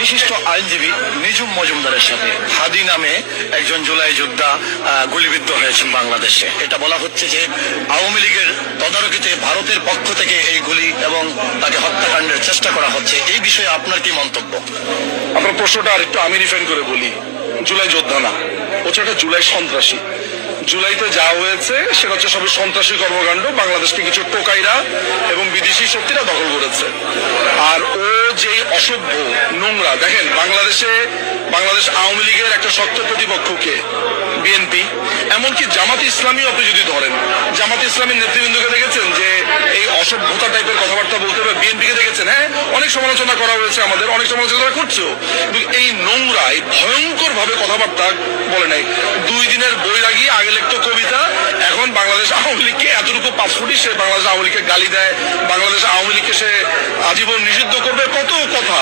বিশিষ্ট আইনজীবী নিজুম মজুমদারের সাথে। হাদি নামে একজন জুলাই যোদ্ধা গুলিবিদ্ধ হয়েছেন বাংলাদেশে। এটা বলা হচ্ছে যে আওয়ামী লীগের তদারকিতে ভারতের পক্ষ থেকে এই গুলি এবং তাকে হত্যাকাণ্ডের চেষ্টা করা হচ্ছে। এই বিষয়ে আপনার কি মন্তব্য? আপনার প্রশ্নটা আরেকটু আমি রিফাইন করে বলি। জুলাই যোদ্ধা না, হচ্ছে একটা জুলাই সন্ত্রাসী। জুলাইতে যা হয়েছে সেটা হচ্ছে সবই সন্ত্রাসী কর্মকাণ্ড। বাংলাদেশকে কিছু টোকাইরা এবং বিদেশি শক্তিরা দখল করেছে। আর ও যে অসভ্য নোংরা, দেখেন বাংলাদেশ আওয়ামী লীগের একটা শক্ত প্রতিপক্ষকে বিএনপি, এমনকি জামাত ইসলামী আপনি যদি ধরেন, জামাত ইসলামীর নেতৃবৃন্দকে দেখেছেন যে এই অসভ্যতা টাইপের কথাবার্তা বলতে হবে। বিএনপিকে দেখেছেন, হ্যাঁ অনেক সমালোচনা করা হয়েছে, আমাদের অনেক সমালোচনা করছেও, কিন্তু এই নোংরা এই ভয়ঙ্কর ভাবে কথাবার্তা বলে নাই। 2 দিনের বৈরাগী, আগে লিখতো কবিতা, এখন বাংলাদেশ আওয়ামী লীগকে এতটুকু পাসফুটি সে বাংলাদেশ আওয়ামী লীগকে গালি দেয়, বাংলাদেশ আওয়ামী লীগকে সে আজীবন নিষিদ্ধ করবে, কত কথা।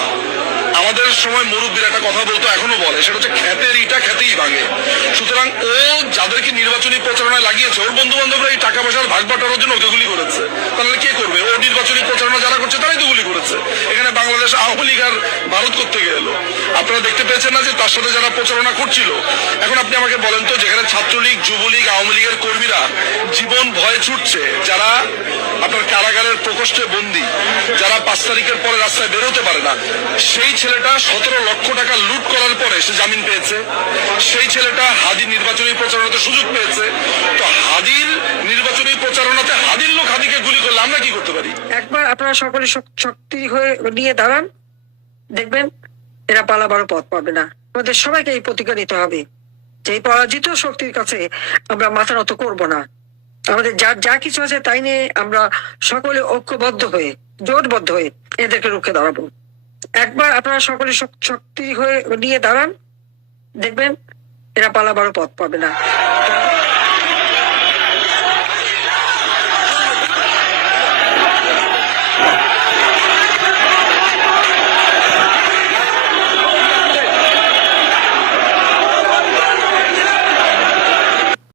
আমাদের সময় মুরব্বীর একটা কথা বলতো, এখনো বলে, সেটা হচ্ছে খ্যাতের ইটা খ্যাতেই ভাঙে। সুতরাং ও যাদেরকে নির্বাচনী প্রচারণায় লাগিয়েছে, ওর বন্ধু বান্ধবরা এই টাকা পয়সার ভাগ বাটানোর জন্য ওকে গুলি করেছে। তাহলে কে করবে? ও নির্বাচনী প্রচারণা যারা করছে তারাই তো গুলি করেছে। এখানে বাংলাদেশ আওয়ামী লীগ আর ভারত করতে গেল। আপনারা দেখতে পেয়েছেন না যে তার সাথে যারা প্রচারণা করছিল? এখন আপনি আমাকে বলেন তো, যেখানে ছাত্রলীগ, যুবলীগ, আওয়ামী লীগের কর্মীরা জীবন ভয়ে ছুটছে, যারা আপনার কারাগারের প্রকোষ্ঠে বন্দী, যারা 5 তারিখের পরে রাস্তায় বেরোতে পারে না, সেই ছেলেটা 17 লক্ষ টাকা লুট করার পরে সে জামিন পেয়েছে। সেই ছেলেটা হাদির নির্বাচনী প্রচারণাতে সুযোগ পেয়েছে। তো হাদির নির্বাচনী প্রচারণাতে হাদির লোক হাদিকে গুলি করলে আমরা কি করতে পারি? একবার আপনারা সকলে শক্তি হয়ে নিয়ে দাঁড়ান, দেখবেন এরা পালাবারও পথ পাবে না। আমাদের সবাইকে এই প্রতিজ্ঞা নিতে হবে যে এই পরাজিত শক্তির কাছে আমরা মাথা নত করবো না। আমাদের যা কিছু আছে তাই নিয়ে আমরা সকলে ঐক্যবদ্ধ হয়ে, জোটবদ্ধ হয়ে এদেরকে রুখে দাঁড়াবো। একবার আপনারা সকলে শক্তি হয়ে নিয়ে দাঁড়ান, দেখবেন এরা পালাবারও পথ পাবে না।